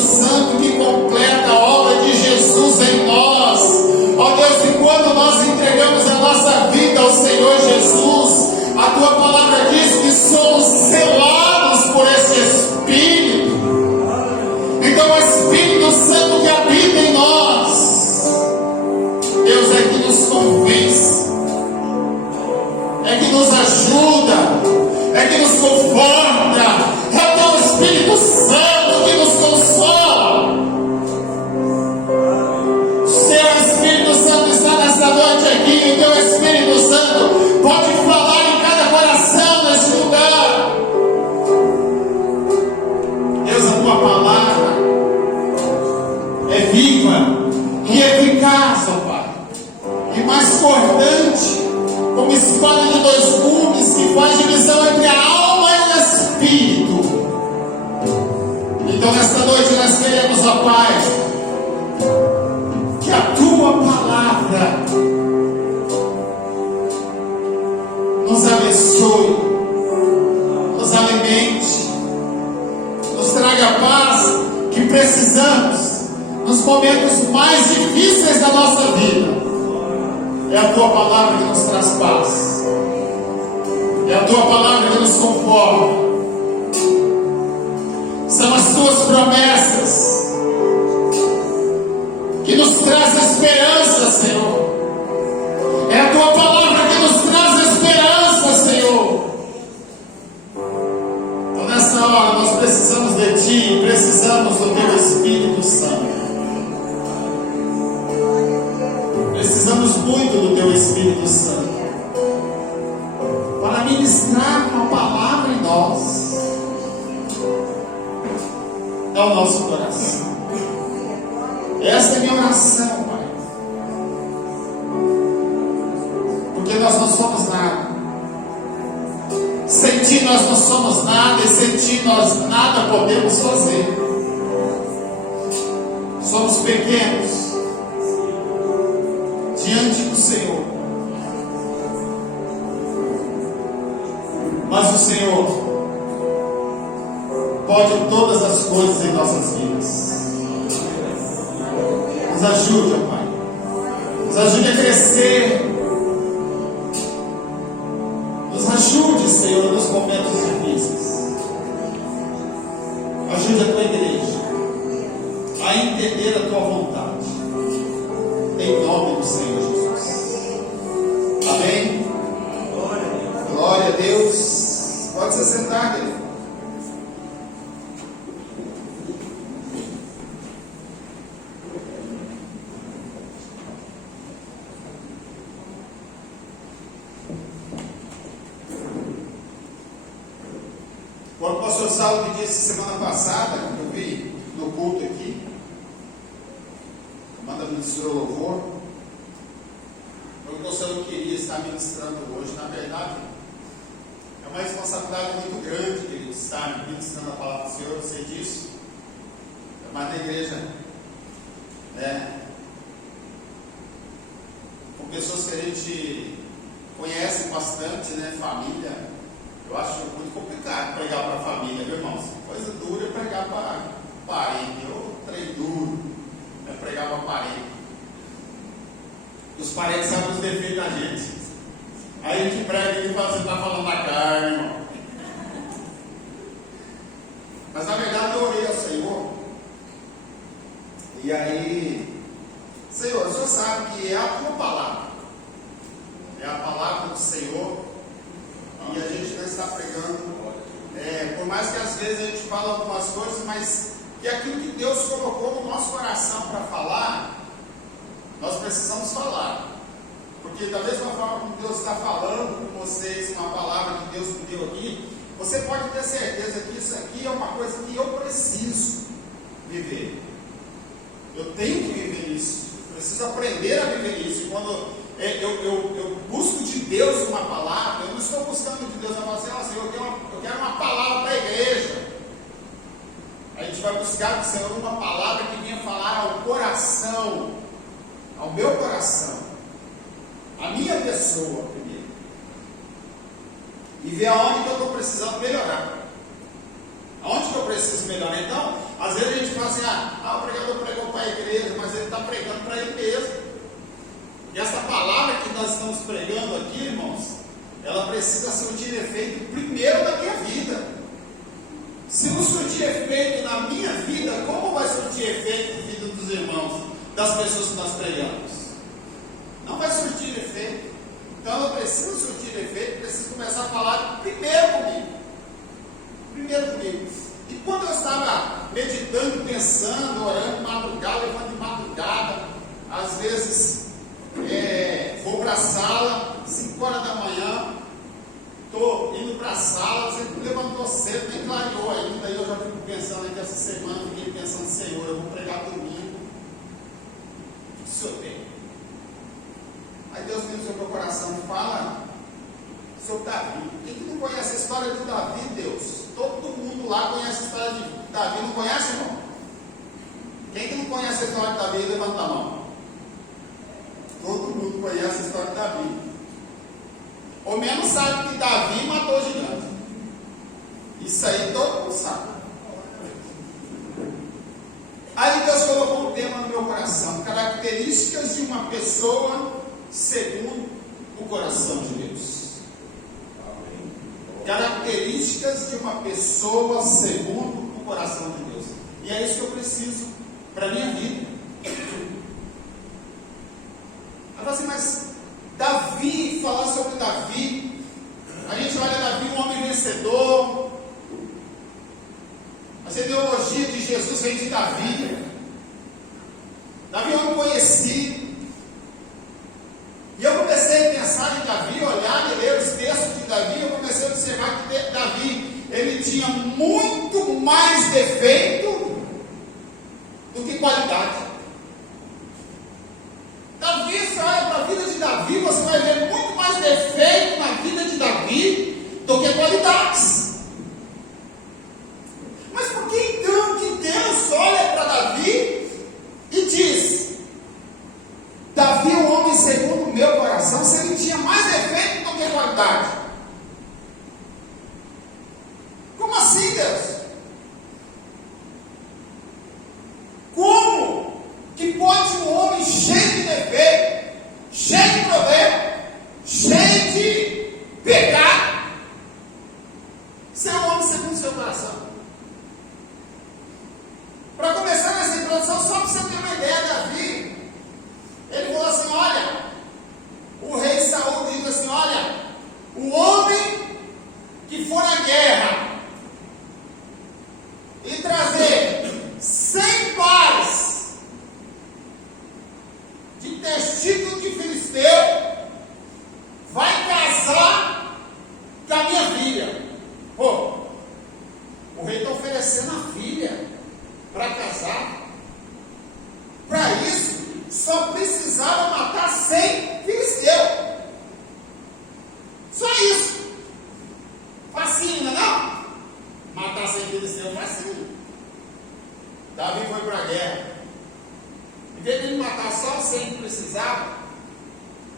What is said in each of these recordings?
Santo que completa a obra de Jesus em nós. Ó Deus, e quando nós entregamos a nossa vida ao Senhor Jesus, a Tua palavra diz que somos selados por esse Espírito. Então o Espírito Santo que habita em nós, Deus, é que nos convence, é que nos ajuda, é que nos conforta. É o Teu Espírito Santo que nos consola. O Seu Espírito Santo está nesta noite aqui. O Teu Espírito Santo pode falar em cada coração neste lugar. Deus, a Tua palavra é viva e eficaz, ó Pai, e mais cortante, como espada de dois gumes, que faz divisão entre a alma e o Espírito. Então nesta noite nós queremos, ó Pai, que a Tua palavra nos abençoe, nos alimente, nos traga a paz que precisamos nos momentos mais difíceis da nossa vida. É a Tua palavra que nos traz paz, é a Tua palavra que nos conforta. São as Tuas promessas que nos traz esperança, Senhor. É a Tua palavra que nos traz esperança, Senhor. Então nessa hora nós precisamos de Ti, precisamos do Teu Espírito Santo. Precisamos muito do Teu Espírito Santo para ministrar uma palavra em nós. É o nosso coração. Essa é a minha oração, Pai. Porque nós não somos nada. Sem Ti nós não somos nada, e sem Ti nós nada podemos fazer. Somos pequenos diante do Senhor, mas o Senhor pode todas as coisas em nossas vidas. Nos ajude, ó Pai, nos ajude a crescer, nos ajude, Senhor, nos momentos difíceis. Ajude a Tua igreja a entender a Tua vontade, em nome do Senhor Jesus. Amém? Glória a Deus. Pode se sentar, querido. O pastor Saulo me disse semana passada, que eu vi no culto aqui, quando ministrou louvor, perguntou se eu não queria estar ministrando hoje. Na verdade, é uma responsabilidade muito grande, querido, estar ministrando a palavra do Senhor, eu sei disso. Mas na igreja, com pessoas que a gente conhece bastante, família, eu acho muito complicado pregar para a família, viu, irmãos? Coisa dura é pregar para parente, ou trem duro é pregar para parente. Os parentes sabem os defeitos da gente. Aí a gente prega e fala, você está falando da carne, irmão. Mas na verdade eu orei ao Senhor. E aí, Senhor, o Senhor sabe que é a Tua palavra. É a palavra do Senhor. E a gente não está pregando. Por mais que às vezes a gente fala algumas coisas, mas que aquilo que Deus colocou no nosso coração para falar, nós precisamos falar. Porque da mesma forma que Deus está falando com vocês, uma palavra que Deus me deu aqui, você pode ter certeza que isso aqui é uma coisa que eu preciso viver. Eu tenho que viver isso. Eu preciso aprender a viver isso. E quando eu busco de Deus uma palavra, eu não estou buscando de Deus uma palavra, assim, eu quero uma palavra para a igreja. A gente vai buscar do Senhor uma palavra que venha falar ao coração, ao meu coração, a minha pessoa primeiro, e ver aonde que eu estou precisando melhorar. Aonde que eu preciso melhorar? Então, Às vezes a gente fala assim, o pregador pregou para a igreja, mas ele está pregando para ele mesmo. E essa palavra que nós estamos pregando aqui, irmãos, ela precisa surtir efeito primeiro na minha vida. Se não surtir efeito na minha vida, como vai surtir efeito na vida dos irmãos, das pessoas que nós pregamos? Não vai surtir efeito. Então eu preciso surtir efeito, preciso começar a falar primeiro comigo. Primeiro comigo. E quando eu estava meditando, pensando, orando de madrugada, levando de madrugada, às vezes vou para a sala, 5 horas da manhã, estou indo para a sala, você levantou cedo, nem clareou ainda, aí eu já fico pensando aqui essa semana, fiquei pensando, Senhor, eu vou pregar domingo, o que o Senhor tem? Aí Deus me no meu coração e fala sobre Davi. Quem que não conhece a história de Davi, Deus? Todo mundo lá conhece a história de Davi, não conhece, irmão? Quem que não conhece a história de Davi, levanta a mão. Todo mundo conhece a história de Davi. Ou menos sabe que Davi matou o gigante. Isso aí todo mundo sabe. Aí Deus colocou um tema no meu coração: características de uma pessoa segundo o coração de Deus. Características de uma pessoa segundo o coração de Deus. E é isso que eu preciso para a minha vida. Eu falo assim, mas Davi, falar sobre Davi, a gente olha Davi, um homem vencedor. A genealogia de Jesus vem de Davi. Davi é um homem conhecido. E eu comecei a pensar em Davi, olhar e ler os textos de Davi, eu comecei a observar que Davi, ele tinha muito mais defeito do que qualidade. Davi, você olha para a vida de Davi, você vai ver muito mais defeito na vida de Davi do que qualidades. Mas por que então que Deus olha para Davi e diz: Davi é um homem segundo o meu coração, se ele tinha mais defeito do que qualidade? Como assim, Deus? Como que pode um homem cheio de defeito, cheio de problema, cheio de pecado, ser um homem segundo o seu coração? Para começar nessa introdução, só para você ter uma ideia, Davi, ele falou assim: olha, o rei Saul diz assim: olha, o homem que for à guerra e trazer 100 pares de testículo de filisteu vai casar com a minha filha. Pô, o rei está oferecendo a filha para casar. Para isso, só precisava matar 100 filisteus. Só isso. Facinho, não? Matar 100 filisteus, facinho. Davi foi para a guerra. Em vez de ele matar só 100 que precisava,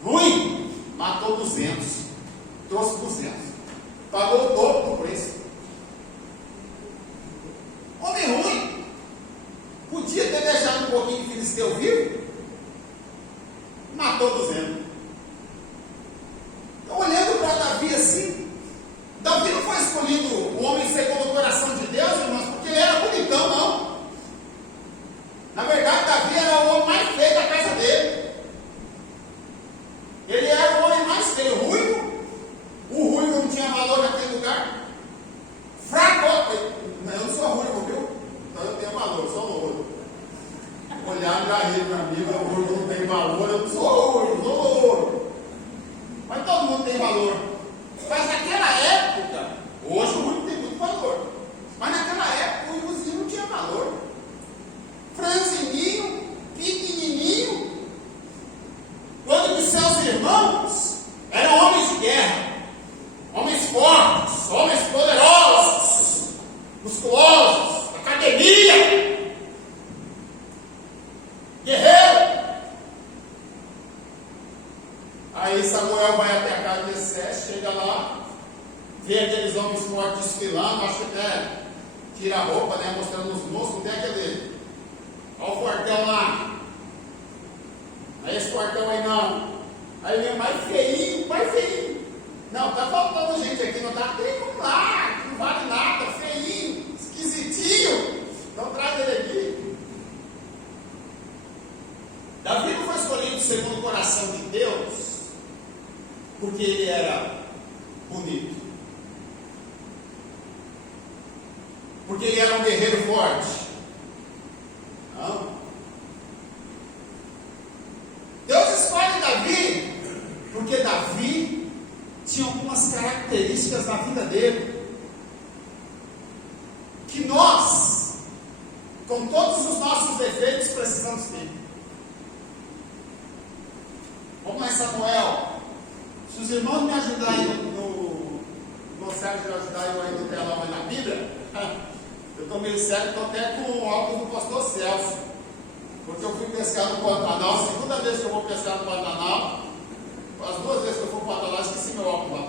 ruim, matou 200. Trouxe 200. Pagou o dobro do preço. Homem ruim. Podia ter deixado um pouquinho de filisteu vivo. Matou 200. Então, olhando para Davi assim, Davi não foi escolhido o homem segundo o coração de Deus, irmãos, porque ele era bonitão, não. Na verdade, Davi era o homem mais feio da casa dele. Ele era o homem mais feio, ruivo. O ruivo não tinha valor naquele lugar. Fraco. Eu não sou ruivo, viu? Então eu tenho valor, sou louro. Olhar já ri para mim, o ruivo não tem valor, eu sou louro. Mas todo mundo tem valor. Mas naquela época, hoje o ruivo tem muito valor. Mas naquela época o ruivozinho não tinha valor. Franzininho, pequenininho. Quando que seus irmãos eram homens de guerra, homens fortes, homens poderosos, musculosos, academia, guerreiro. Aí Samuel vai até a casa de Jessé, coração de Deus porque ele era bonito, porque ele era um guerreiro forte. Não. Deus escolhe Davi porque Davi tinha algumas características na vida dele que nós, com todos os nossos defeitos, precisamos ter. Vamos lá em Samuel. Se os irmãos me ajudarem Sérgio ajudar eu aí no telão aí na Bíblia, eu estou meio cego, estou até com o óculos do pastor Celso, porque eu fui pescar no Pantanal, segunda vez que eu vou pescar no Pantanal, as duas vezes que eu fui para o Pantanal, esqueci meu óculos lá.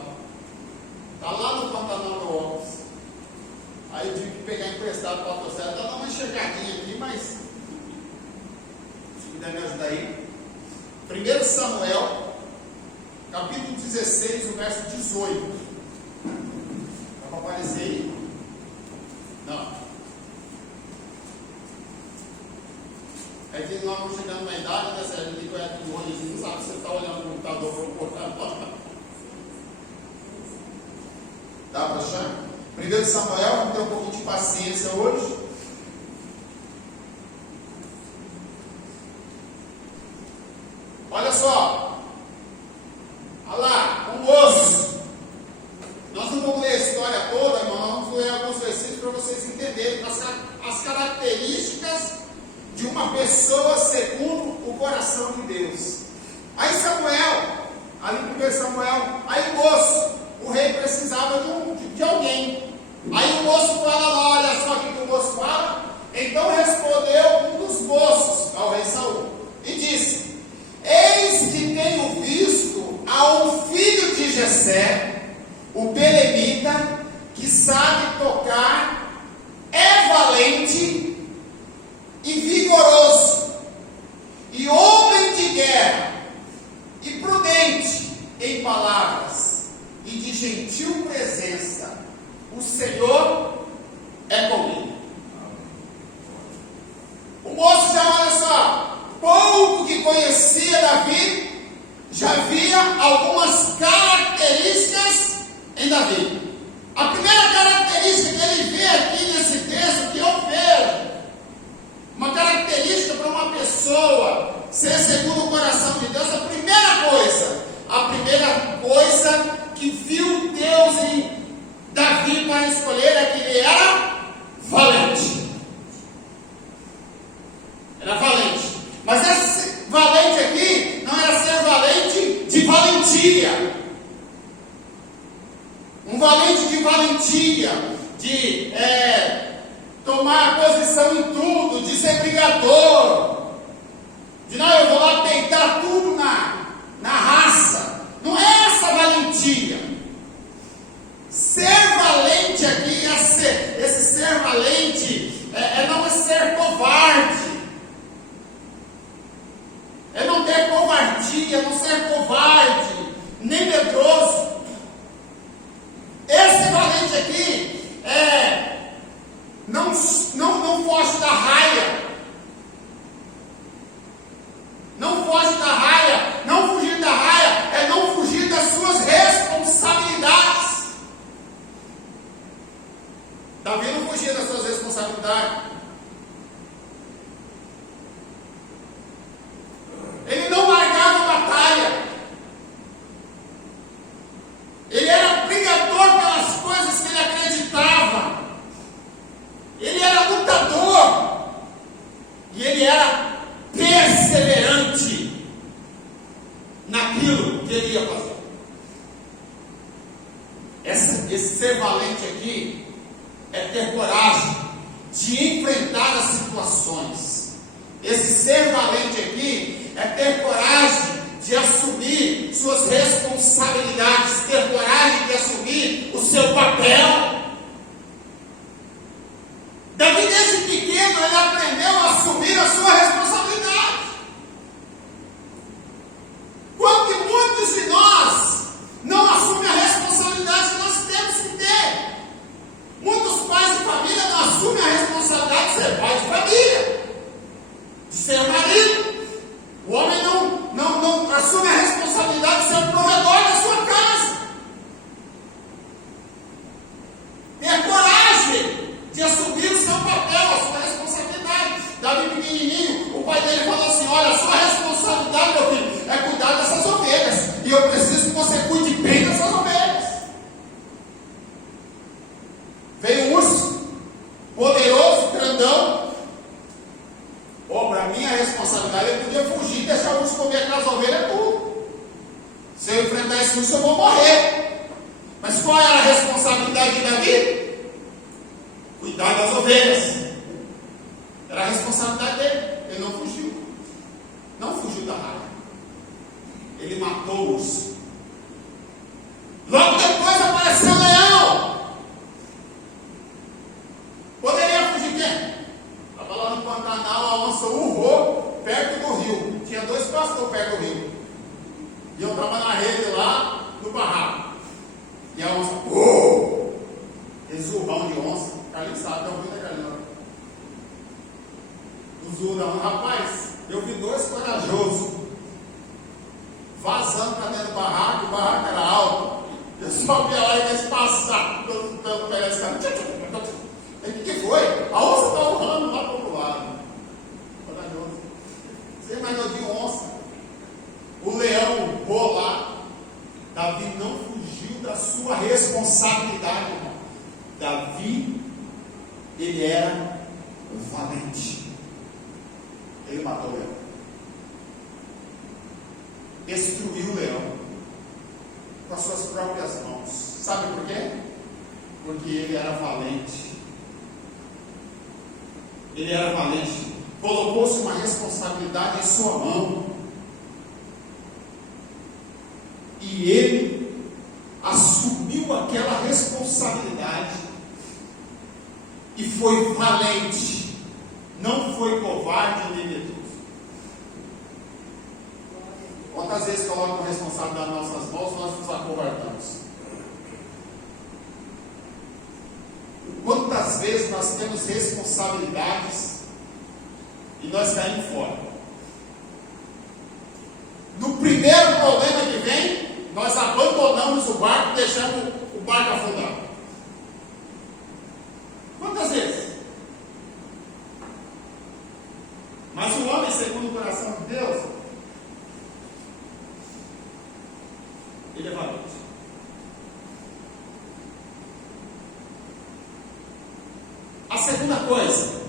Está lá no Pantanal meu óculos. Aí eu tive que pegar emprestado para o pastor Celso, está dando uma enxergadinha aqui, mas se puder me ajudar aí. 1 Samuel, capítulo 16, o verso 18. Dá para aparecer aí? Não. É que nós vamos chegando na idade, né, Sérgio? Que é aqui hoje, você não sabe se você está olhando o computador ou o portão. Dá para achar? 1 Samuel, vamos ter um pouquinho de paciência hoje. Olha só. Olha lá, um moço. Nós não vamos ler a história toda, irmão. Nós vamos ler alguns versículos para vocês entenderem as características de uma pessoa segundo o coração de Deus. Aí Samuel, ali em 1 Samuel, aí o moço, o rei precisava de alguém. Aí o moço fala, olha só o que o moço fala. Então respondeu um dos moços ao rei Saul e disse: eis que tenho visto a um filho de Jessé, o belemita, que sabe tocar, é valente e vigoroso, e homem de guerra, e prudente em palavras, e de gentil presença. O Senhor é com ele. O moço já, olha só, pouco que conhecia Davi, já via algumas características em Davi. A primeira característica que ele vê aqui nesse texto, que eu vejo, uma característica para uma pessoa ser segundo o coração de Deus, a primeira coisa que viu Deus em Davi para escolher é que ele era valente. Era valente. Mas esse valente aqui não era ser valente de valentia. Um valente de valentia, de tomar posição em tudo, de ser brigador, de não, eu vou lá peitar tudo na raça. Não é essa valentia. Ser valente aqui, esse ser valente, não é ser covarde. É não ter covardia, não ser covarde, nem medroso. Esse valente aqui não foge da raia. Não foge da raia. Não fugir da raia é não fugir das suas responsabilidades. Davi não fugia das suas responsabilidades. Ele não largava a batalha. Ele era brigador pelas coisas que ele acreditava. Ele era lutador. E ele era perseverante naquilo que ele ia fazer. Esse ser valente aqui é ter coragem de enfrentar as situações. Esse ser valente aqui é ter coragem de assumir suas responsabilidades, ter coragem de assumir o seu papel. Davi, desde pequeno, ele aprendeu a assumir a sua responsabilidade. Quanto que muitos de nós não assumem a responsabilidade que nós temos que ter. Muitos pais de família não assumem a responsabilidade de ser pai de família, de ser marido. O homem não assume Davi pequenininho, o pai dele falou assim: olha, a sua responsabilidade, meu filho, é cuidar dessas ovelhas. E eu preciso que você cuide bem dessas ovelhas. Veio um urso, poderoso, grandão. Para mim a responsabilidade, eu podia fugir e deixar o urso comer aquelas ovelhas tudo. Se eu enfrentar esse urso, eu vou morrer. Mas qual era a responsabilidade de Davi? Cuidar das ovelhas. Era a responsabilidade dele. Ele não fugiu. Não fugiu da raiva. Ele matou o urso. Logo depois apareceu o leão. Poderia fugir quem? Estava lá no Pantanal, a onça urrou perto do rio. Tinha 2 pastores perto do rio. E eu estava na rede lá no barraco. E a onça, esse zurrão de onça. Carlinhos sabe, está ouvindo, né, Carlinhos? O zurrão, rapaz, eu vi 2 corajosos vazando para dentro do barraco. O barraco era alto. Eu só vi a hora que eles passaram pelo pé desse cara. O que foi? A onça está urrando lá para o outro lado. Corajoso. Você imaginou de onça? O leão urrou lá. Davi não fugiu da sua responsabilidade, irmão. Davi, ele era valente. Ele matou o leão. Destruiu o leão com as suas próprias mãos. Sabe por quê? Porque ele era valente. Ele era valente. Colocou-se uma responsabilidade em sua mão. E ele assumiu aquela responsabilidade e foi valente, não foi covarde nem medroso. Quantas vezes colocam a responsabilidade nas nossas mãos, nós nos acovardamos? Quantas vezes nós temos responsabilidades e nós caímos fora? No primeiro problema que vem, nós abandonamos o barco e deixamos o barco afundar. Quantas vezes? Mas o homem, segundo o coração de Deus, ele é valente. A segunda coisa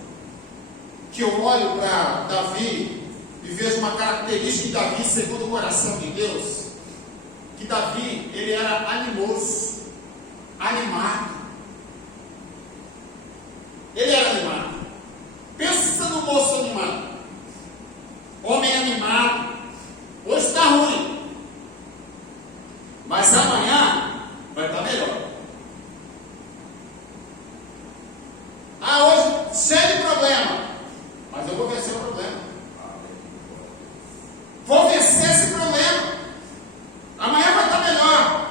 que eu olho para Davi e vejo uma característica de Davi, segundo o coração de Deus, que Davi, ele era animoso, animado. Ele era animado. Pensa no moço animado. Homem animado. Hoje está ruim, mas amanhã vai estar melhor. Hoje cheio de problema, mas eu vou vencer o problema. Vou vencer esse problema. Amanhã vai estar melhor.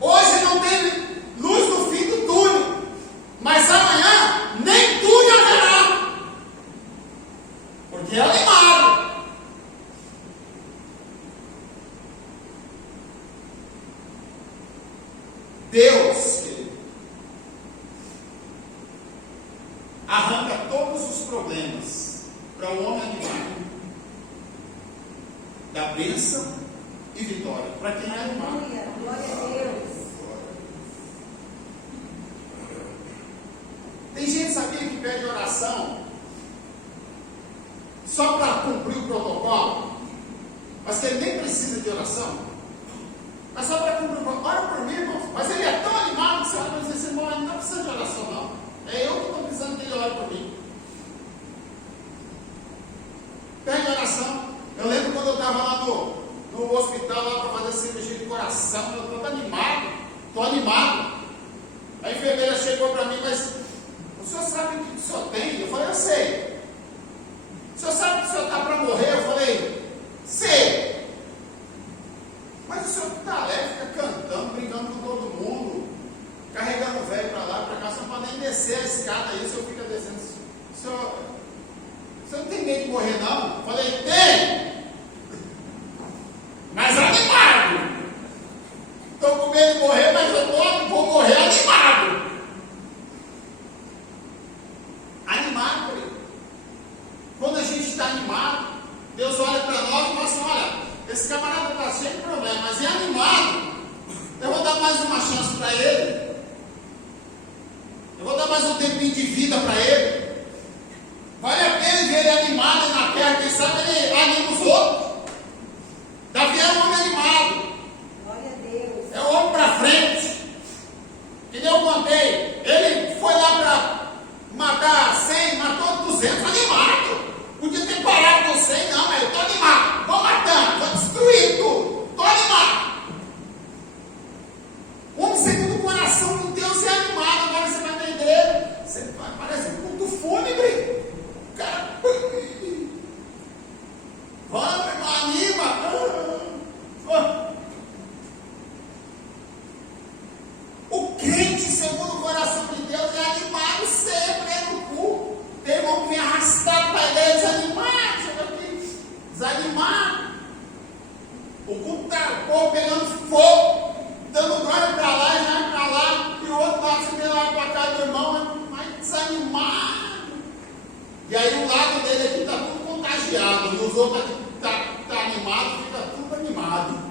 Hoje não tem luz no fim do túnel, mas amanhã nem túnel haverá, porque é animado. Deus, querido, arranca todos os problemas para o homem animado, da bênção e vitória para quem é animado. Glória a Deus. Tem gente, sabia, que pede oração só para cumprir o protocolo, mas que ele nem precisa de oração, mas só para cumprir o protocolo. Ora por mim, irmão, mas ele é tão animado que você vai dizer assim: irmão, ele não precisa de oração, não. É eu que estou precisando que ele ore por mim. Pede oração. Eu lembro quando eu estava lá no hospital lá para fazer cirurgia de coração, eu estou animado, A enfermeira chegou para mim, mas o senhor sabe o que o senhor tem? Eu falei, eu sei. O senhor sabe que o senhor está para morrer? Eu falei, sei. Mas o senhor está alegre, fica cantando, brincando com todo mundo, carregando o velho para lá, para cá, só para nem descer a escada aí, o senhor fica descendo. O senhor não tem medo de morrer, não? Eu falei, tem. Mas animado. Estou com medo de morrer, mas eu vou morrer animado. mais uma chance para ele. Eu vou dar mais um tempinho de vida para ele. Vale a pena ver ele animado na terra, quem sabe ele anima os outros. Davi era um homem animado. Glória a Deus. É o homem para frente. Que nem eu contei. Ele foi lá para matar 100, matou 200, animado. Podia ter parado com 100, não, mas eu estou animado. Vou matando, vou destruir tudo. Estou animado. O homem segundo o coração de Deus é animado. Agora você vai na igreja, você vai, parece um culto fúnebre. O cara, vamos, irmão, anima. O crente segundo o coração de Deus é animado sempre, é no culto. Tem irmão que vem arrastado para a igreja desanimado, chega aqui, desanimado. O culto está o povo pegando fogo, dando glória para lá, já para lá, e o outro lado você vem lá para a casa do irmão, mas desanimado. E aí o lado dele aqui está tudo contagiado, e os outros aqui tá animado, fica tudo animado.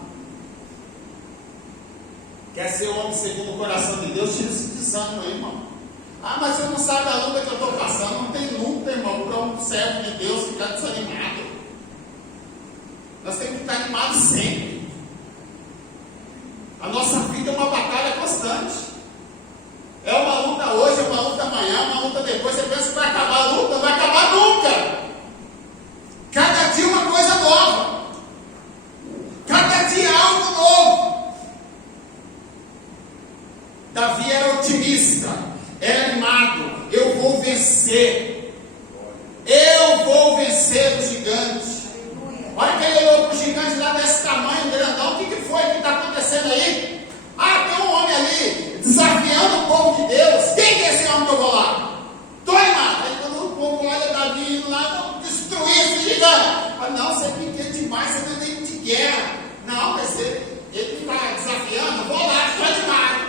Quer ser homem segundo o coração de Deus? Tira esse desânimo aí, irmão. Ah, mas você não sabe a luta que eu estou passando. Não tem luta, irmão, para um servo de Deus ficar desanimado. Nós temos que ficar animados sempre. A nossa vida é uma batalha constante. É uma luta hoje, é uma luta amanhã, é uma luta depois. Você pensa que vai acabar a luta? Não vai acabar nunca. Cada dia uma coisa nova. Cada dia algo novo. Davi era otimista, era animado. Eu vou vencer. Eu vou vencer o gigante. Olha que ele olhou para o gigante lá desse tamanho, grandão. O que foi que está acontecendo aí? Ah, tem um homem ali desafiando o povo de Deus. Quem que é esse homem que eu vou lá? Estou animado. Aí quando o povo olha Davi indo lá, vamos destruir esse gigante. Ah, não, você é pequeno demais, você não é nem de guerra. Não, mas ele está desafiando, vou lá, estou animado.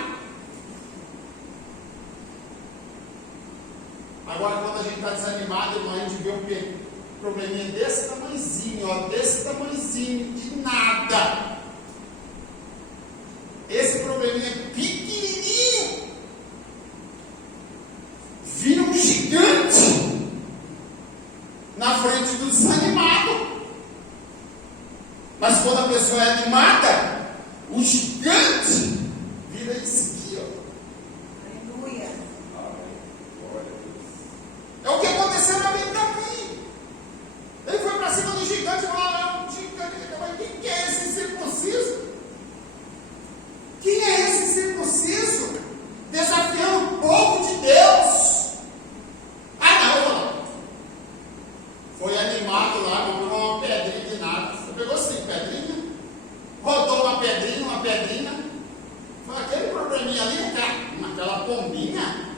Agora, quando a gente está desanimado, irmão, a gente vê um probleminha desse tamanhozinho, ó, desse tamanhozinho, de nada. Esse probleminha pequenininho vira um gigante na frente do desanimado. Mas quando a pessoa é animada, o gigante vira isso aqui, ó. Aleluia. É o que aconteceu na vida da mim. Ele foi para cima do gigante e falou: gigante, mas quem que é esse circunciso? Quem é esse circunciso? Desafiando o povo de Deus. Ah, não. Foi animado lá, comprou uma pedrinha de nada. Você pegou 5 pedrinhas, rodou uma pedrinha. Foi aquele probleminha ali, cara, naquela pombinha.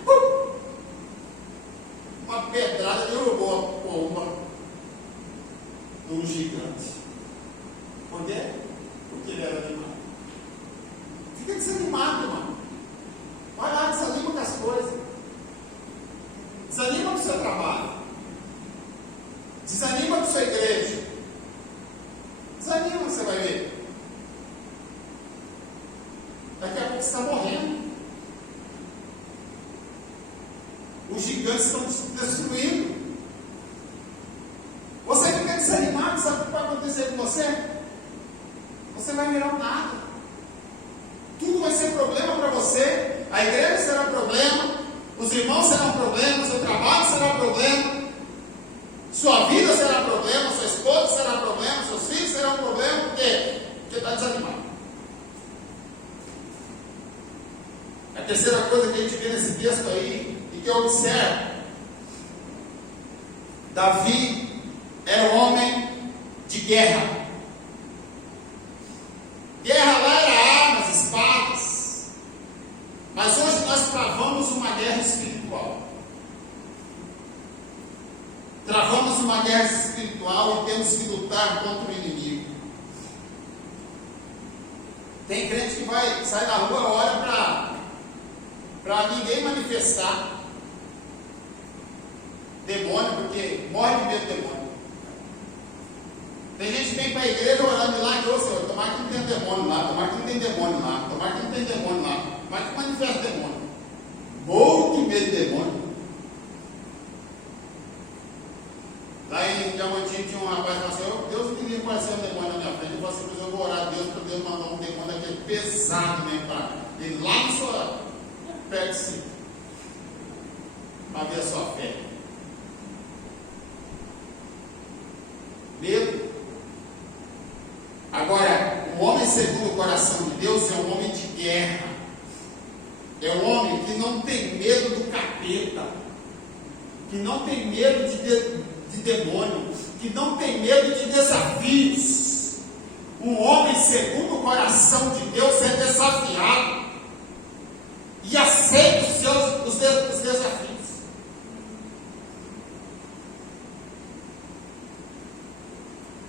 Uma pedrada derrubou a pomba do gigante. Por quê? Porque ele era animado. Fica desanimado, irmão. Vai lá, desanima com as coisas. Desanima com o seu trabalho. Desanima com a sua igreja. Desanima, você vai ver. Daqui a pouco você está morrendo. Os gigantes estão te destruindo. Você fica desanimado, sabe o que vai acontecer com você? Você vai virar um nada. Tudo vai ser problema para você. A igreja será problema. Os irmãos serão problema. Seu trabalho será problema. Sua vida será problema. Sua esposa será problema. Seus filhos serão problema. Por quê? Porque está desanimado. A terceira coisa que a gente vê nesse texto aí, e que eu observo: Davi era um homem de guerra. Guerra lá era armas, espadas. Mas hoje nós travamos uma guerra espiritual. Travamos uma guerra espiritual e temos que lutar contra o inimigo. Tem crente que sai na rua, olha para ninguém manifestar demônio, porque morre de medo do demônio. Tem gente que vem para a igreja orando lá que, ô Senhor, tomara que não tenha demônio lá, tomara que não tenha demônio lá, tomara que não tenha demônio lá, tomara que manifeste demônio. Morro de medo de demônio. Lá em Diamantinho tinha um rapaz que falou assim, Deus queria aparecer um demônio na minha frente. Eu falei assim, mas eu vou orar a Deus para Deus mandar um demônio daquele pesado mesmo para ir lá no seu perto de si, para ver a sua fé. Medo. Agora, o homem segundo o coração de Deus é um homem de guerra. É um homem que não tem medo do capeta, que não tem medo de demônio, que não tem medo de desafios. Um homem segundo o coração de Deus é desafiado e aceita os desafios.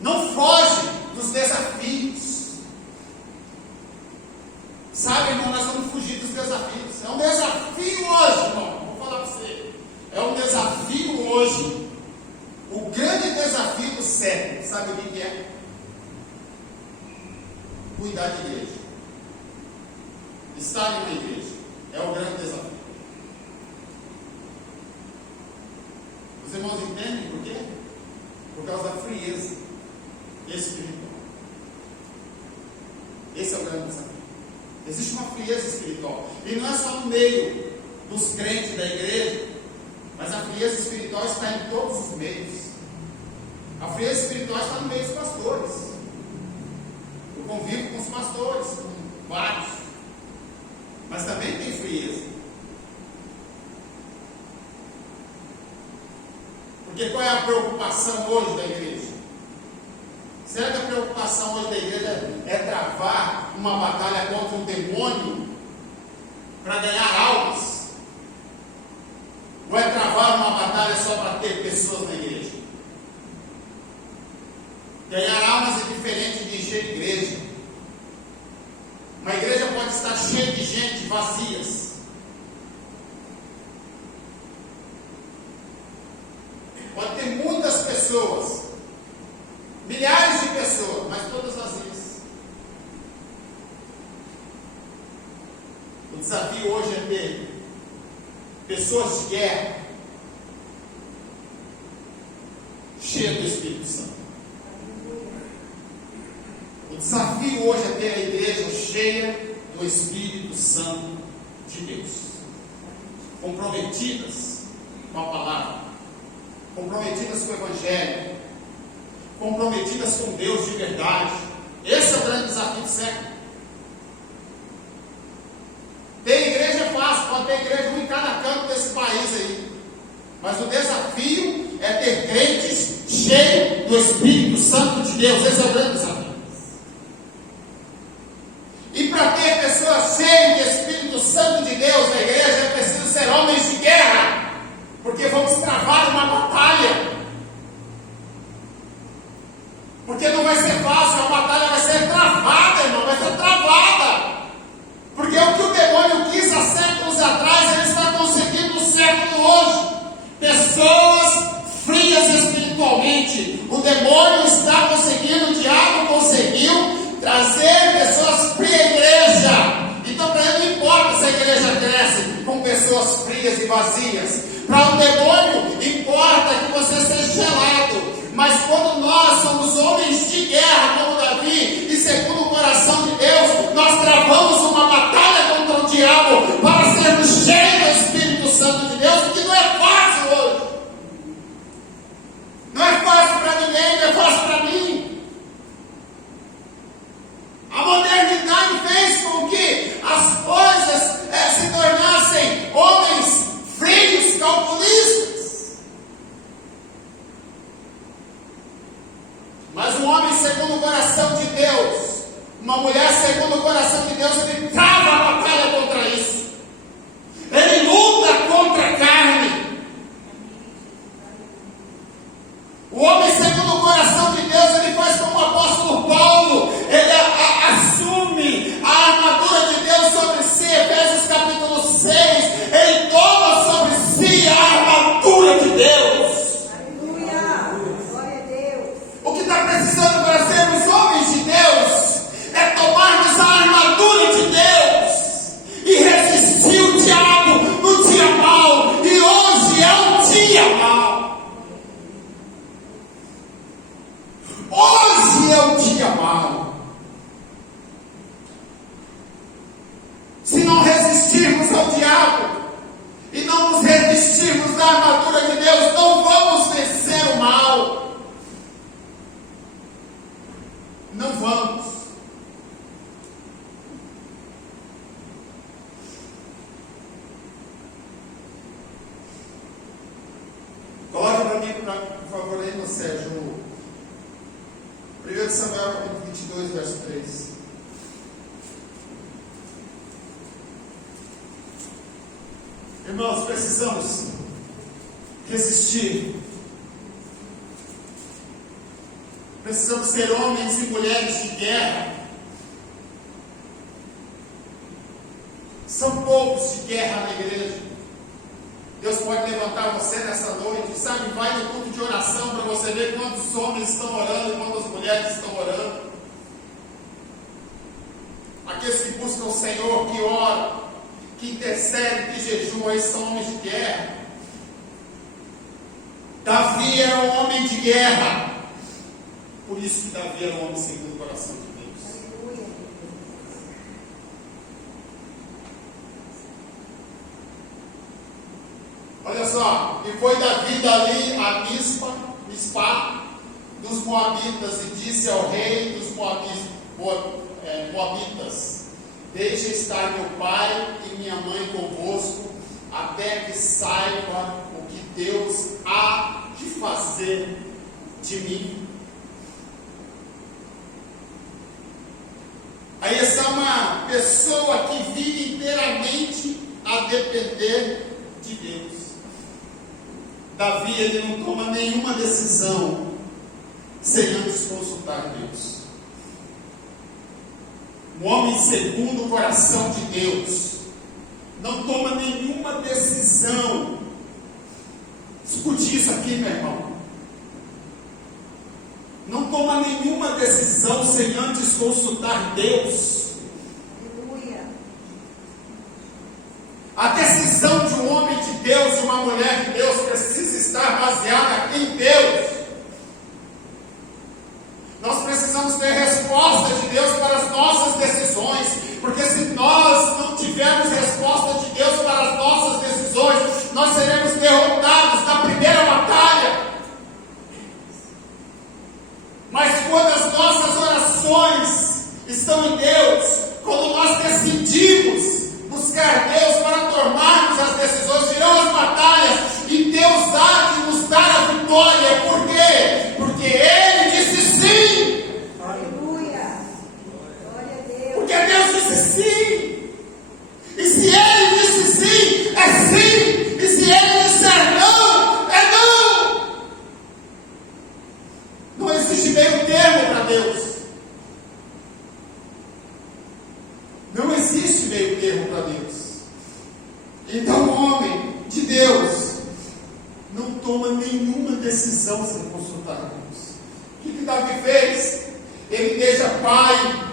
Não foge dos desafios. Sabe, irmão, nós vamos fugir dos desafios. É um desafio hoje, irmão. Vou falar para você. É um desafio hoje. O grande desafio do século, sabe o que é? Cuidar de igreja. Estar em uma igreja. É o grande desafio. Os irmãos entendem por quê? Por causa da frieza espiritual. Esse é o grande desafio. Existe uma frieza espiritual. E não é só no meio dos crentes da igreja, mas a frieza espiritual está em todos os meios. A frieza espiritual está no meio dos pastores. Eu convivo com os pastores, com vários. Mas também tem frieza. Porque qual é a preocupação hoje da igreja? Será que a preocupação hoje da igreja é travar uma batalha contra um demônio para ganhar almas? Ou é travar uma batalha só para ter pessoas na igreja? Ganhar almas é diferente de encher igreja. Uma igreja pode estar cheia de gente vazias. Pode ter muitas pessoas, milhares de pessoas, mas todas vazias. O desafio hoje é ter pessoas de guerra, cheias do Espírito Santo. O desafio hoje é ter a igreja cheia do Espírito Santo de Deus, comprometidas com a palavra, comprometidas com o Evangelho, comprometidas com Deus de verdade. Esse é o grande desafio do século. Ter igreja é fácil, pode ter igreja em cada canto desse país aí, mas o desafio é ter crentes cheios do Espírito Santo de Deus. Esse é o grande desafio. E para ter pessoas cheias do Espírito Santo de Deus na igreja, é preciso ser homens de guerra, porque vamos travar uma batalha. Porque não vai ser fácil, a batalha vai ser travada, irmão, vai ser travada. Porque o que o demônio quis há séculos atrás, ele está conseguindo no século hoje. Pessoas frias espiritualmente. O demônio está conseguindo, o diabo conseguiu trazer pessoas frias à igreja. Então para ele não importa se a igreja cresce com pessoas frias e vazias. Para o demônio importa que você seja gelado. Mas quando nós somos homens de guerra, como Davi, e segundo o coração de Deus, nós travamos uma batalha contra o diabo para sermos cheios do Espírito Santo de Deus, o que não é fácil hoje. Não é fácil para ninguém, não é fácil para mim. A modernidade fez com que as coisas se tornassem homens frios, calculistas. Mas um homem segundo o coração de Deus, uma mulher segundo o coração de Deus, ele trava a batalha contra isso. Ele luta contra a carne. O homem segundo o coração de Deus, ele faz como o apóstolo Paulo. Ele assume a armadura de Deus sobre si. Efésios capítulo 6. Ele toma sobre si a armadura de Deus. Aleluia! Glória a Deus! O que está precisando mim, por favor, aí no Sérgio. 1 Samuel capítulo 22, verso 3. Irmãos, precisamos resistir. Precisamos ser homens e mulheres de guerra. São poucos de guerra na igreja. Deus pode levantar você nessa noite, sabe? Vai no culto de oração para você ver quantos homens estão orando e quantas mulheres estão orando. Aqueles que buscam o Senhor, que oram, que intercedem, que jejuam, eles são homens de guerra. Davi era um homem de guerra. Por isso que Davi era um homem segundo o coração de Deus. Olha só, e foi Davi dali a Mispa dos Moabitas, e disse ao rei dos Moabitas: deixa estar meu pai e minha mãe convosco, até que saiba o que Deus há de fazer de mim. Aí essa é uma pessoa que vive inteiramente a depender de Deus. Davi, ele não toma nenhuma decisão sem antes consultar Deus. Um homem segundo o coração de Deus não toma nenhuma decisão. Escute isso aqui, meu irmão. Não toma nenhuma decisão sem antes consultar Deus. Aleluia. A decisão de um homem de Deus, de uma mulher de Deus, precisa estar baseada em Deus. Nós precisamos ter resposta de Deus para as nossas decisões, porque se nós não tivermos resposta de Deus para as nossas decisões, nós seremos derrotados na primeira batalha. Mas quando as nossas orações estão em Deus, quando nós decidimos buscar Deus para tomarmos as decisões, virão as batalhas, e Deus há de nos dar a vitória. Por quê? Porque Ele disse sim. Aleluia. Glória a Deus. Porque Deus disse sim. E se Ele disse sim, é sim. E se Ele disser não, é não. Não existe meio termo para Deus. Não existe meio termo para Deus. Então o homem de Deus não toma nenhuma decisão sem consultar Deus. O que Davi fez? Ele deixa pai,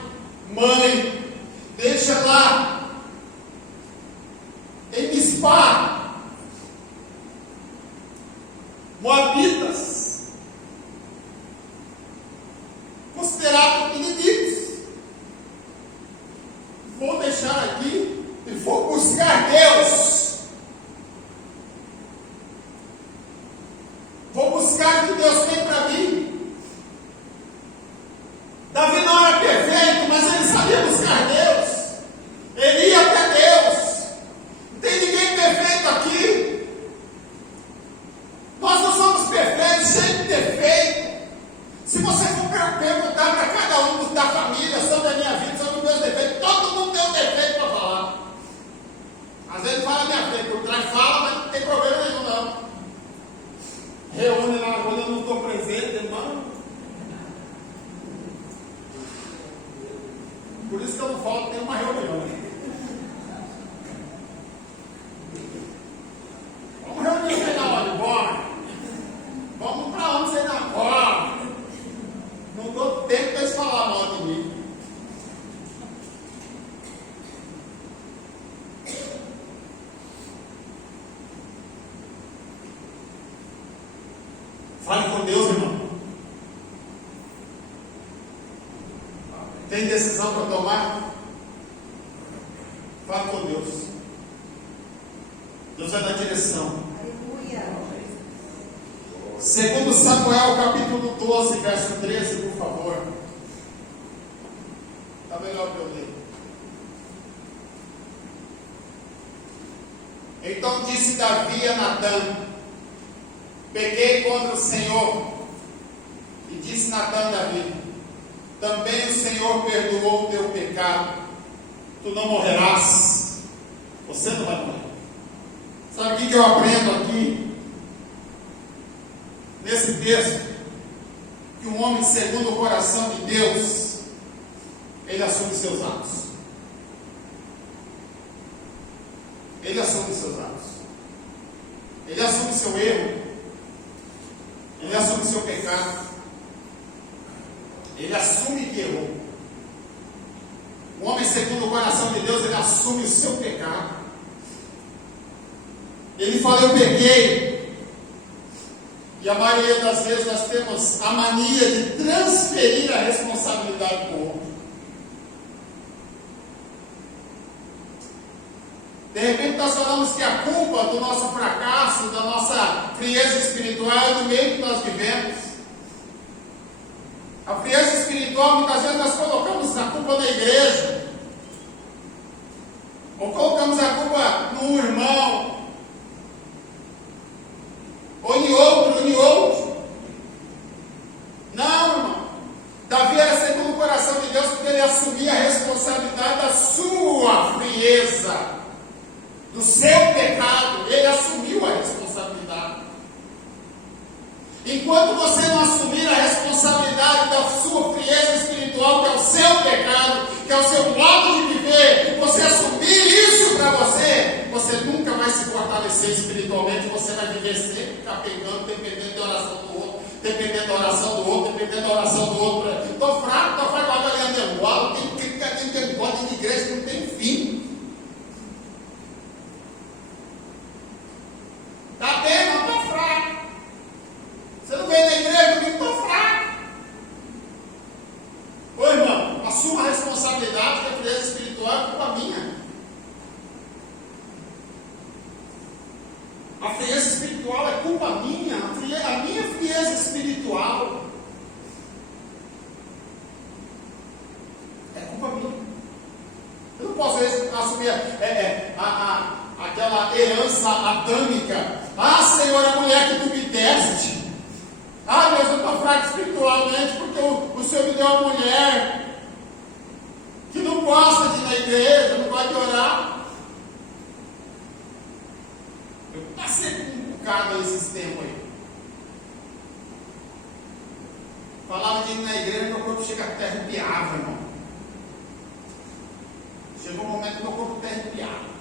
mãe, deixa lá em Mispa, Moabitas, considerados inimigos. Vou deixar aqui e vou buscar Deus. Vou buscar o que Deus tem para mim. Davi não era perfeito, mas ele sabia buscar Deus. Ele ia até Deus. Não tem ninguém perfeito aqui. Nós não somos perfeitos, cheios de defeito. Se você for perguntar para cada um da família sobre a minha vida, sobre os meus defeitos, todo mundo tem um defeito para falar. Às vezes fala a minha frente, por trás fala, mas não tem problema nenhum não. Reúne lá quando eu não estou presente, irmão. Por isso que eu não falto, tem uma reunião. Vamos reunir você na hora, bora. Vamos para onde você não bora. Não dou tempo para eles falar mal de mim. Fale com Deus, irmão. Tem decisão para tomar? Fale com Deus. Deus vai dar direção. Aleluia. Segundo Samuel, capítulo 12, verso 13, por favor. Está melhor para eu ler. Então disse Davi a Natã: pequei contra o Senhor. E disse Natã a Davi: também o Senhor perdoou o teu pecado, tu não morrerás. Você não vai morrer. Sabe o que eu aprendo aqui? Nesse texto, que um homem segundo o coração de Deus, ele assume seus atos. Ele assume seus atos. Ele assume seu erro. Ele assume seu pecado. Ele assume que errou. Um homem segundo o coração de Deus, ele assume o seu pecado. Ele fala: eu pequei. E a maioria das vezes nós temos a mania de transferir a responsabilidade para o outro. De repente nós falamos que a culpa do nosso fracasso, da nossa frieza espiritual é do meio que nós vivemos. A frieza espiritual, muitas vezes nós colocamos a culpa na igreja, ou colocamos a culpa no irmão, ou em outro. Não, irmão. Davi era segundo o coração de Deus, porque ele assumia a responsabilidade da sua frieza, do seu pecado. Ele assumiu a responsabilidade. Enquanto você não assumir a responsabilidade da sua frieza espiritual, que é o seu pecado, que é o seu modo de viver, você assumir isso para você, você nunca vai se fortalecer espiritualmente. Você vai viver sempre capengando, dependendo da oração do outro, dependendo da oração do outro, dependendo da oração do outro. Estou fraco, agora ganhando embalo, tem bode de igreja que não tem fim. Está bem, mas estou fraco. Você não veio na igreja comigo, estou fraco. Ô irmão, assuma a responsabilidade que a frieza espiritual é culpa minha. A frieza espiritual é culpa minha. A minha frieza espiritual é culpa minha. Eu não posso assumir aquela herança adâmica. Ah, Senhor, a mulher que tu me deste. Ah, Deus, eu estou fraco espiritualmente porque o Senhor me deu uma mulher que não gosta de ir na igreja, não gosta de orar. Eu passei com um bocado esses tempos aí. Falava de ir na igreja, meu corpo chega até arrepiava, irmão. Chegou um momento que meu corpo até arrepiava.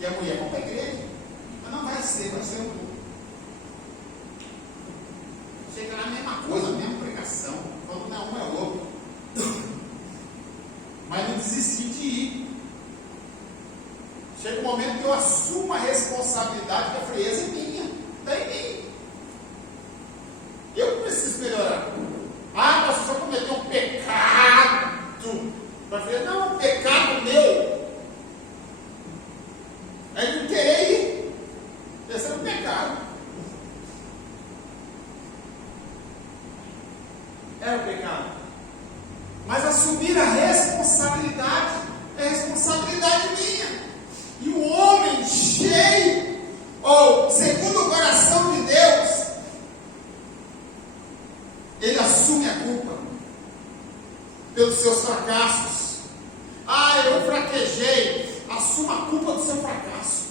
E a mulher, vamos para a igreja? Mas não vai ser um. Chega na mesma coisa, a mesma pregação. Falando, não, um é outro. Mas não desisti de ir. Chega um momento que eu assumo a responsabilidade, que a frieza é minha. Está em mim. Eu preciso melhorar. Ah, mas só cometeu um pecado. Vai dizer, não, um pecado meu. É não querer ir. Esse é um pecado. É o pecado. Mas assumir a responsabilidade é responsabilidade minha. E o homem cheio, ou segundo o coração de Deus, ele assume a culpa pelos seus fracassos. Ah, eu fraquejei. Assuma a culpa do seu fracasso.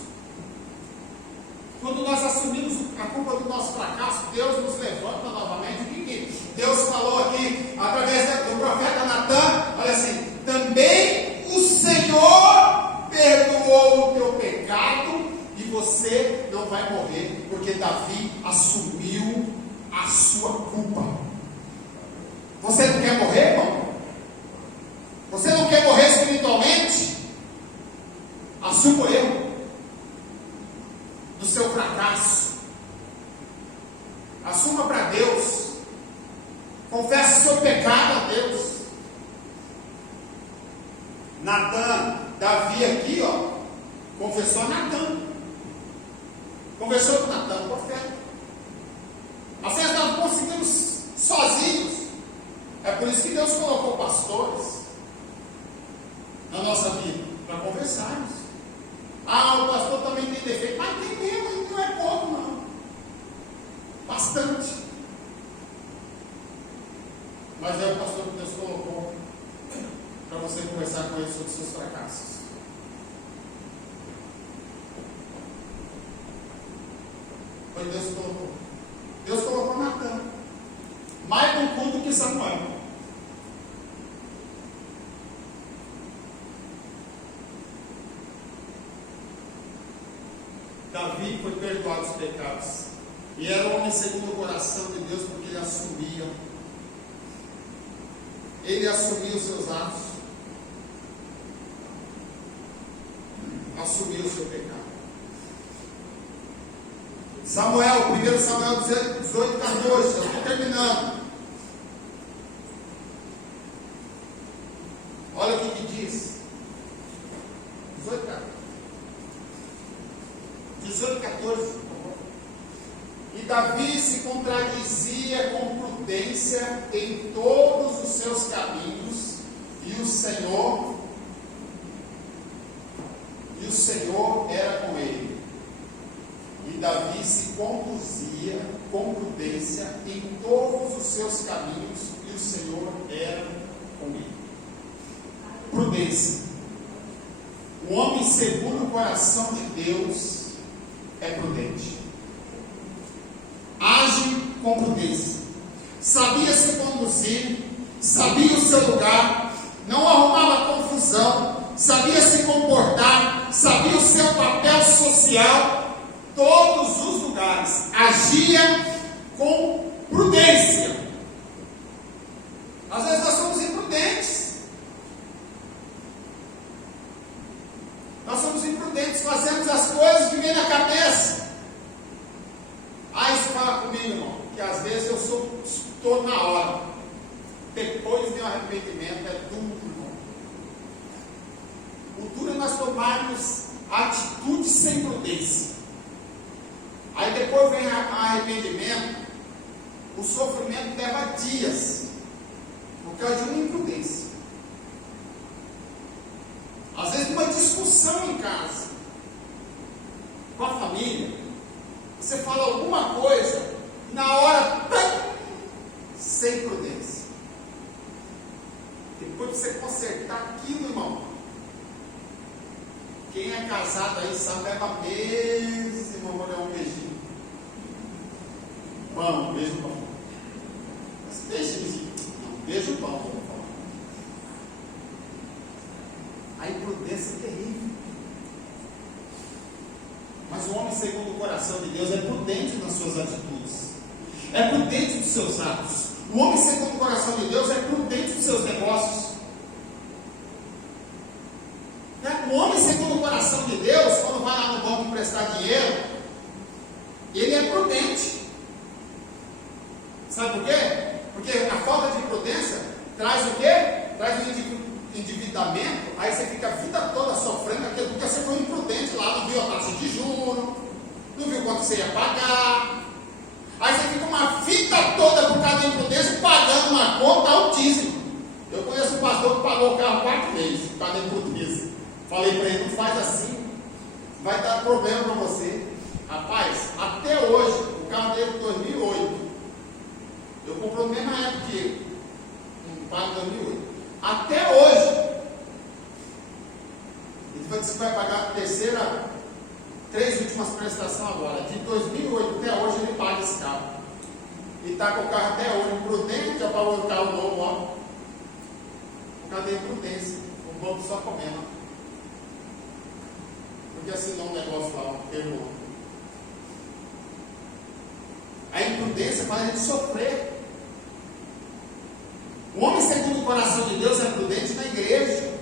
Quando nós assumimos a culpa do nosso fracasso, Deus nos levanta novamente. O que Deus falou aqui, através do profeta Natã? Olha assim: também o Senhor perdoou o teu pecado e você não vai morrer, porque Davi assumiu a sua culpa. Você não quer morrer, irmão? Você não quer morrer espiritualmente? Assuma o erro do seu fracasso. Assuma para Deus. Confesse o seu pecado a Deus. Natã, Davi aqui, confessou a Natã. Conversou com Natã, o profeta. Assim nós não conseguimos sozinhos. É por isso que Deus colocou pastores na nossa vida, para conversarmos. Ah, o pastor também tem defeito, mas tem mesmo, não é pouco não. bastante. Mas é o pastor que Deus colocou para você conversar com ele sobre os seus fracassos. Foi Deus que colocou. Deus colocou Natan. Mais concudo que Samuel. Davi foi perdoado os pecados. E era um homem segundo o coração de Deus, porque ele assumia. Ele assumia os seus atos. Assumia o seu pecado. Samuel, 1 Samuel 18, 14. Eu estou terminando. Olha o que diz. 18, 14. 18, 14, por favor. E Davi se contradizia com prudência em todos os seus caminhos, e o Senhor era com ele. E Davi se conduzia com prudência em todos os seus caminhos, e o Senhor era com ele. Prudência. O homem segundo o coração de Deus é prudente. Age com prudência. Sabia se conduzir, sabia o seu lugar, não arrumava confusão, sabia se comportar, sabia o seu papel social, todos os lugares. Agia com prudência. Às vezes nós somos imprudentes. Nós somos imprudentes, fazemos as coisas que vem na cabeça. Você fala comigo, irmão, que às vezes eu estou na hora. Depois de um arrependimento, é duro, irmão. O duro é nós tomarmos atitudes sem prudência. Aí depois vem o arrependimento, o sofrimento leva dias, por causa de uma imprudência. Às vezes uma discussão em casa, com a família, você fala alguma coisa, na hora, sem prudência. Depois de você consertar aquilo, irmão, quem é casado aí sabe, leva meses, irmão, vou dar um beijinho. Bom, beijo bom. Mas beijinho, não, beijo bom, vou falar. A imprudência é terrível. Mas o homem segundo o coração de Deus é prudente nas suas atitudes, é prudente nos seus atos. O homem segundo o coração de Deus é prudente nos seus negócios. O homem segundo o coração de Deus, quando vai lá no banco emprestar dinheiro, ele é prudente. Sabe por quê? Porque a falta de prudência traz o quê? Traz o endividamento. Aí você fica a vida toda sofrendo aquilo, porque você foi imprudente lá, não viu a taxa de juros, não viu quanto você ia pagar. Aí você fica uma vida toda por causa da imprudência, pagando uma conta altíssima. Eu conheço um pastor que pagou o carro 4 vezes por causa da imprudência. Falei para ele, não faz assim, vai dar problema para você. Rapaz, até hoje, o carro dele de 2008, eu comprei na mesma época que ele, um carro de 2008. Até hoje, ele vai dizer que vai pagar a terceira, 3 últimas prestações agora. De 2008 até hoje ele paga esse carro. E está com o carro até hoje, imprudente, já pagou o carro novo, ó. Por causa da imprudência, um banco só comendo. Porque assinou um negócio lá, um termo. A imprudência faz a gente sofrer. O homem segundo o coração de Deus é prudente na igreja.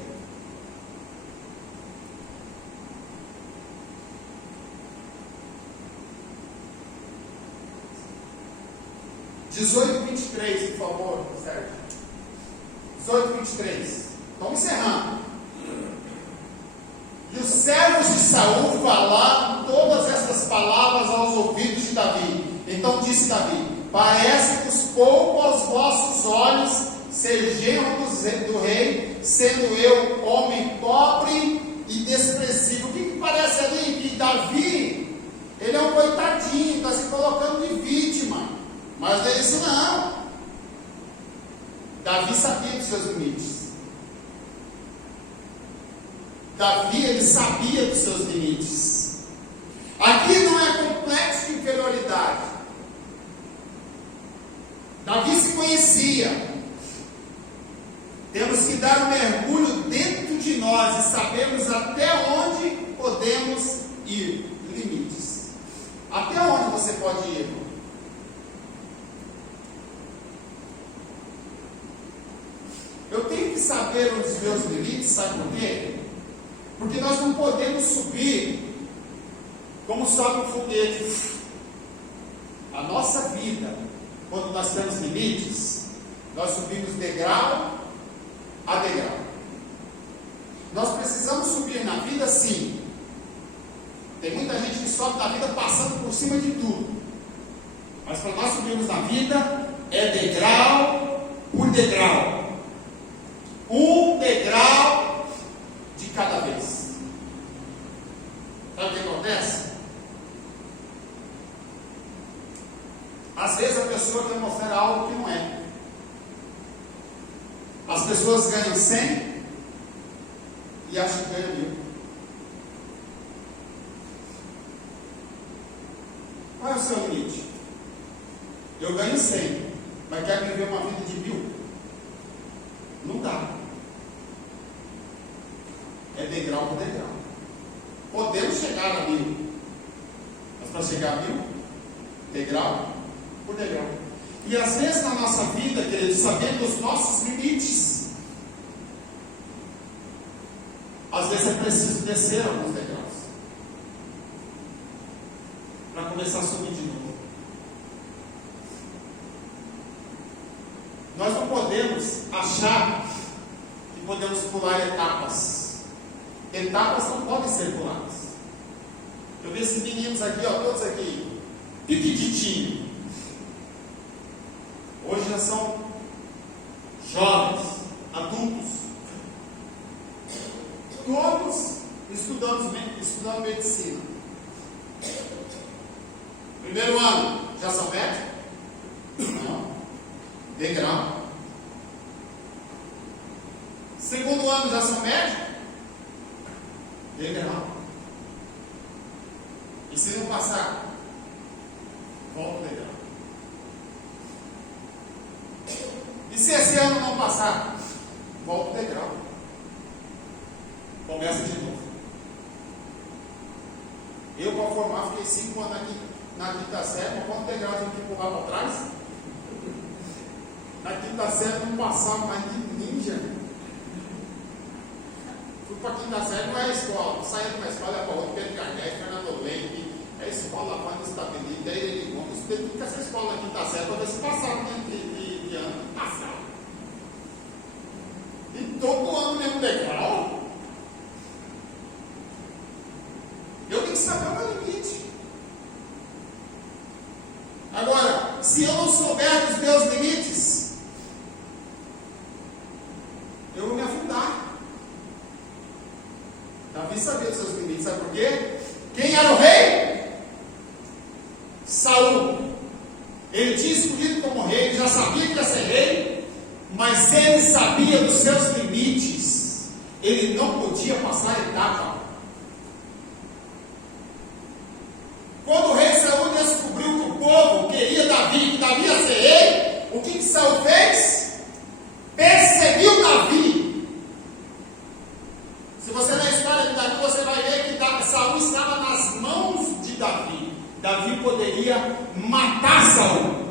(18, 23, por favor, certo? 18, 23. Estamos encerrando. E os servos de Saul falaram todas essas palavras aos ouvidos de Davi. Então disse Davi: parece-vos pouco aos vossos olhos ser genro do rei, sendo eu homem pobre e desprezível. O que parece ali? Que Davi, ele é um coitadinho, está se colocando de vítima. Mas não é isso não. Davi sabia dos seus limites. Davi, ele sabia dos seus limites. Aqui não é complexo de inferioridade. Davi se conhecia. Temos que dar um mergulho dentro de nós e sabermos até onde podemos ir. Limites. Até onde você pode ir, irmão? Eu tenho que saber os meus limites, sabe por quê? Porque nós não podemos subir como sobe um foguete. A nossa vida, quando nós temos limites, nós subimos degrau a degrau. Nós precisamos subir na vida, sim. Tem muita gente que sobe na vida passando por cima de tudo. Mas para nós subirmos na vida, é degrau por degrau. Um degrau de cada vez. Sabe o que acontece? Às vezes a pessoa quer mostrar algo que não é. As pessoas ganham 100 e acham que ganham 1000. Qual é o seu limite? Eu ganho 100, mas quero viver uma vida de 1000. Não dá. É degrau por degrau. Podemos chegar a 1000, mas para chegar a 1000, degrau por degrau. E às vezes na nossa vida, queridos, sabendo os nossos limites, às vezes é preciso descer alguns degraus para começar a subir de novo. Nós não podemos achar que podemos pular etapas. Etapas não podem ser puladas. Eu vi esses meninos aqui, ó, todos aqui, piquititinho. Hoje já são jovens, adultos, todos estudando medicina. Primeiro ano, já são médicos? Não. Degrau. Segundo ano, já são médicos? Degrau. E se não passar, volta o degrau. E se esse ano não passar, volta o degrau. Começa de novo. Eu, para formar, fiquei 5 anos aqui na quinta série, mas quanto degrau eu tinha que pular para trás? Na quinta série não passava mais de ninja. Fui para a quinta série, não é escola. Saí de uma escola, é para outra, Pedro Garnete, Fernando Leite, é escola quando estabelida, é ele Gomes. Tem que essa escola na quinta série para ver se passaram de ano. Passaram. E todo ano mesmo degrau. Eu tenho que saber o meu limite. Agora, se eu não souber dos meus limites, eu vou me afundar. Davi sabia dos seus limites, sabe por quê? Quem era o rei? Saul. Ele tinha escolhido como rei, ele já sabia que ia ser rei, mas ele sabia dos seus limites. Ele não podia passar etapa. Quando o rei Saul descobriu que o povo queria Davi, que Davi ia ser rei, o que Saul fez? Perseguiu Davi. Se você ler a história de Davi, você vai ver que Saul estava nas mãos de Davi. Davi poderia matar Saul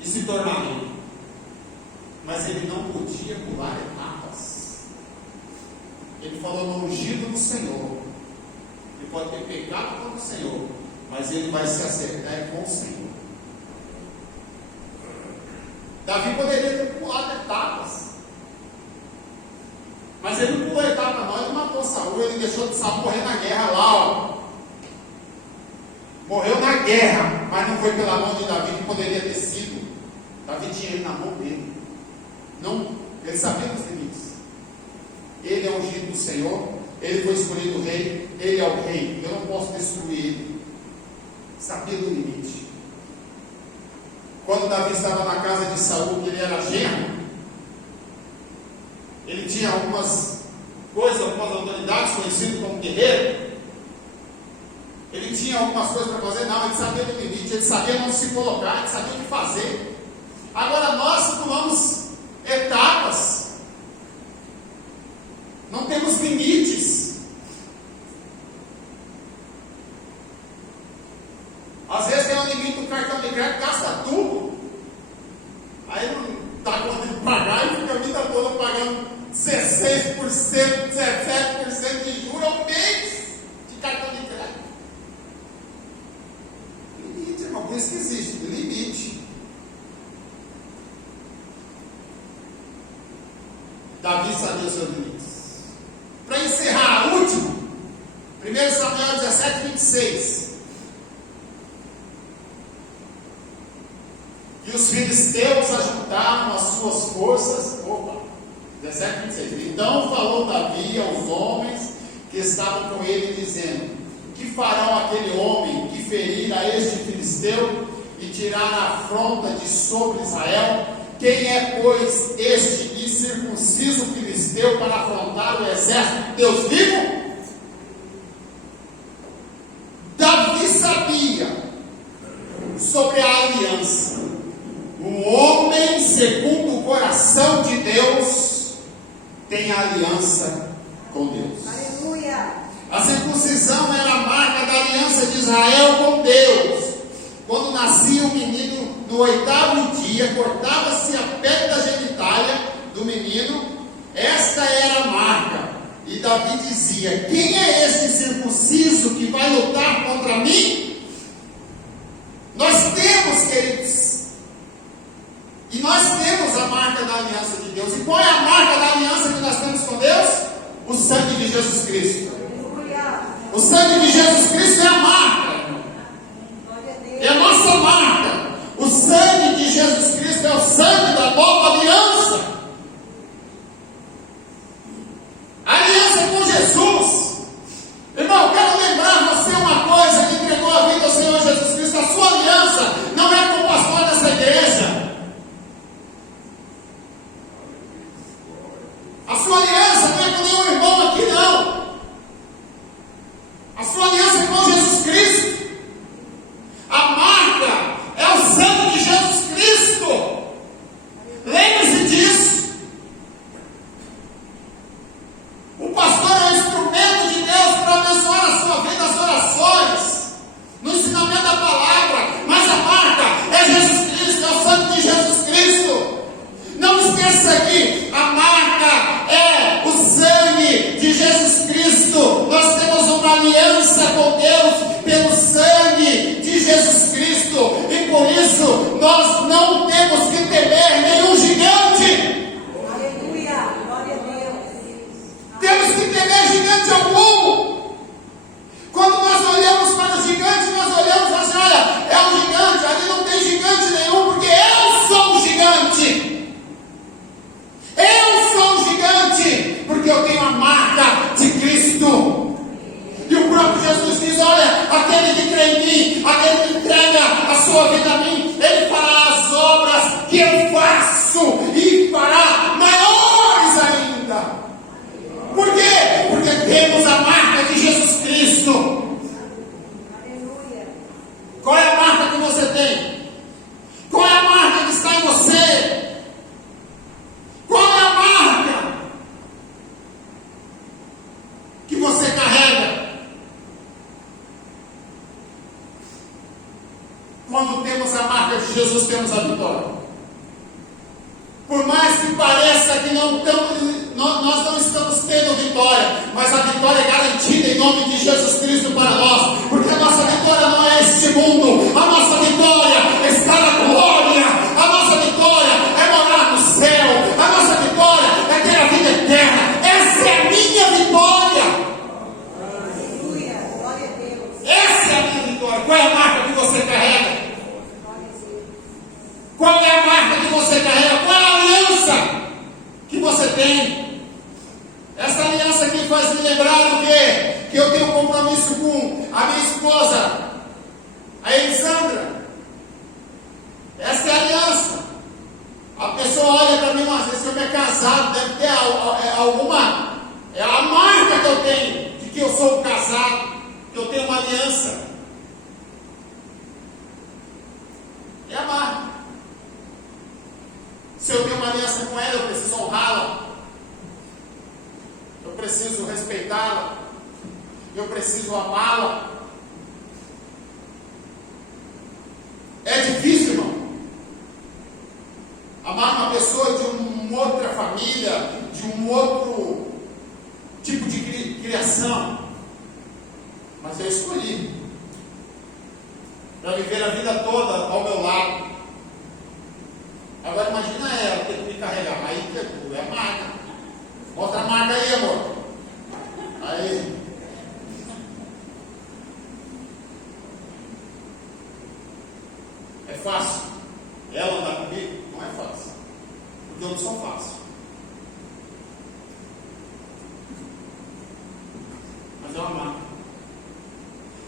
e se tornar rei, mas ele não podia pular etapas. Ele falou no ungido do Senhor. Ele pode ter pecado contra o Senhor, mas ele vai se acertar com o Senhor. Davi poderia ter pulado etapas, mas ele não pulou etapa não, ele matou Saul, ele deixou de Saul morrer na guerra lá, ó. Morreu na guerra, mas não foi pela mão de Davi que poderia ter sido. Davi tinha ele na mão dele. Não, ele sabia dos limites. Ele é o ungido do Senhor, ele foi escolhido rei, ele é o rei, eu não posso destruir ele. Sabia do limite. quando Davi estava na casa de Saul, que ele era genro, ele tinha algumas coisas, algumas autoridades, conhecido como guerreiro. Ele tinha algumas coisas para fazer, não, ele sabia do limite, ele sabia onde se colocar, ele sabia o que fazer. Agora nós pulamos etapas, não temos limites. Às vezes tem um limite do cartão de crédito, gasta tudo, aí não dá conta de pagar e fica a vida toda pagando 16%, 17% de juros ao mês de cartão de crédito. Limite, irmão, por isso que existe limite. Davi sabia os seus limites. Para encerrar, a última, 1 Samuel 17, 26. E os filisteus ajuntaram as suas forças. 17, 26. Então falou Davi aos homens que estavam com ele, dizendo: que farão aquele homem que ferir a este filisteu e tirar a afronta de sobre Israel? Quem é, pois, este incircunciso filisteu para afrontar o exército de Deus vivo? Davi sabia sobre a aliança. Um homem segundo o coração de Deus tem aliança com Deus. Aleluia. A circuncisão era a marca da aliança de Israel com Deus. Quando nascia o menino, no 8º dia, cortava-se a pele da genitália do menino. Esta era a marca. E Davi dizia: quem é este circunciso que vai lutar contra mim? Nós temos, queridos, e nós temos a marca da aliança de Deus. E qual é a marca da aliança que nós temos com Deus? O sangue de Jesus Cristo. Aleluia. O sangue de Jesus Cristo é a marca. Glória a Deus. É a nossa marca. O sangue de Jesus Cristo é o sangue da nova aliança. A aliança com Jesus. Irmão, eu quero lembrar você uma coisa: que entregou a vida ao Senhor Jesus Cristo. A sua aliança não é com o pastor dessa igreja. A sua aliança não é com nenhum irmão aqui, não. A sua aliança é com Jesus Cristo. A marca é o sangue de Jesus Cristo. Lembre-se disso. O pastor é um instrumento de Deus para abençoar a sua vida, as orações, no ensinamento da palavra. Mas a marca é Jesus Cristo, é o sangue de Jesus Cristo. Não esqueça que a marca é o sangue de Jesus Cristo. Nós temos uma aliança com Deus pelo sangue de Jesus Cristo. E por isso nós não temos que temer nenhum gigante. Aleluia. Glória a Deus. Temos que temer gigante algum. Quando nós olhamos para o gigante, nós olhamos assim: olha, é um gigante, ali não tem gigante nenhum, porque eu sou um gigante. Eu sou um gigante, porque eu tenho a marca de Cristo. E o próprio Jesus diz: olha, aquele que crê em mim, aquele que entrega a sua vida a mim, ele fará as obras que eu faço e fará maiores ainda. Por quê? Porque temos a marca de Jesus Cristo. Aleluia. Qual é a marca que você tem? Qual é a marca que está em você? Qual é a marca que você carrega? Quando temos a marca de Jesus, temos a vitória. Por mais que pareça que nós não estamos tendo vitória, mas a vitória é garantida em nome de Jesus Cristo para nós, porque a nossa vitória não é este mundo, a nossa vitória está na glória, a nossa vitória é morar no céu, a nossa vitória é ter a vida eterna. Essa é a minha vitória. Aleluia. Glória a Deus. Essa é a minha vitória. Qual é a marca que você carrega? Glória a Deus. Qual é a marca que você carrega? Qual é a aliança que você tem? Essa aliança aqui faz me lembrar o quê? Que eu tenho um compromisso com a minha esposa, a Elisandra. Essa é a é casado, deve ter alguma. É a marca que eu tenho de que eu sou casado, que eu tenho uma aliança. É a marca. Se eu tenho uma aliança com ela, eu preciso honrá-la. Eu preciso respeitá-la. Eu preciso amá-la. É difícil, irmão, amar uma pessoa de uma outra família, de um outro tipo de criação. Mas eu escolhi para viver a vida toda ao meu lado. Agora imagina ela ter que me carregar. Aí é marca. Mostra a marca aí, amor. Aí. É fácil. Ela andar comigo não é fácil. Porque eu não sou fácil. Mas é uma marca.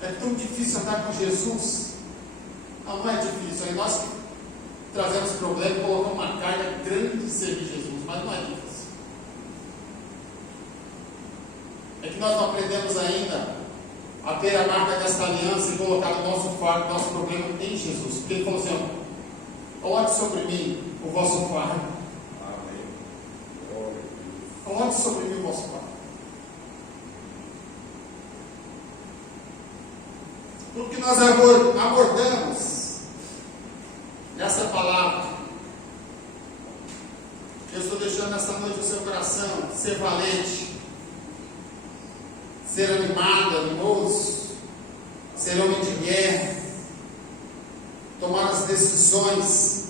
É tão difícil andar com Jesus. Não é difícil. Aí nós trazemos problema e colocamos uma carga grande de servir Jesus. Mas não é difícil. É que nós não aprendemos ainda a ter a marca dessa aliança e colocar o nosso fardo, o nosso problema em Jesus. Porque ele falou assim: coloque sobre mim o vosso fardo. Coloque sobre mim o vosso fardo. Tudo que nós abordamos nessa palavra, eu estou deixando nessa noite no seu coração ser valente, ser animado, animoso, ser homem de guerra, tomar as decisões,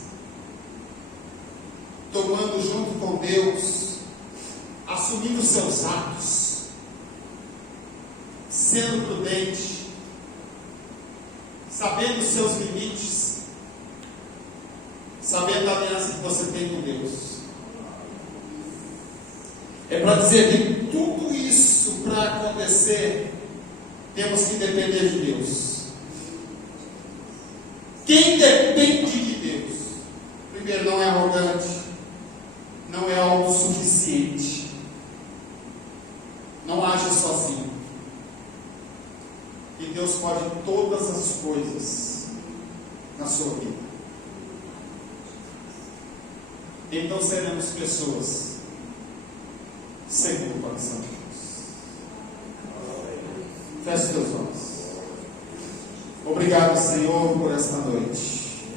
tomando junto com Deus, assumindo os seus atos, sendo prudente, sabendo os seus limites, sabendo a aliança que você tem com Deus. É para dizer que tudo isso para acontecer, temos que depender de Deus. Quem depende de Deus, primeiro, não é arrogante, não é autossuficiente, não age sozinho. E Deus pode todas as coisas na sua vida. Então seremos pessoas segundo o coração de Deus. Feche teus olhos. Obrigado, Senhor, por esta noite,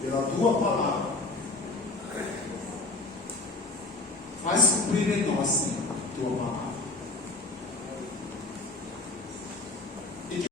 pela tua palavra. Faz cumprir em nós, Senhor, a tua palavra.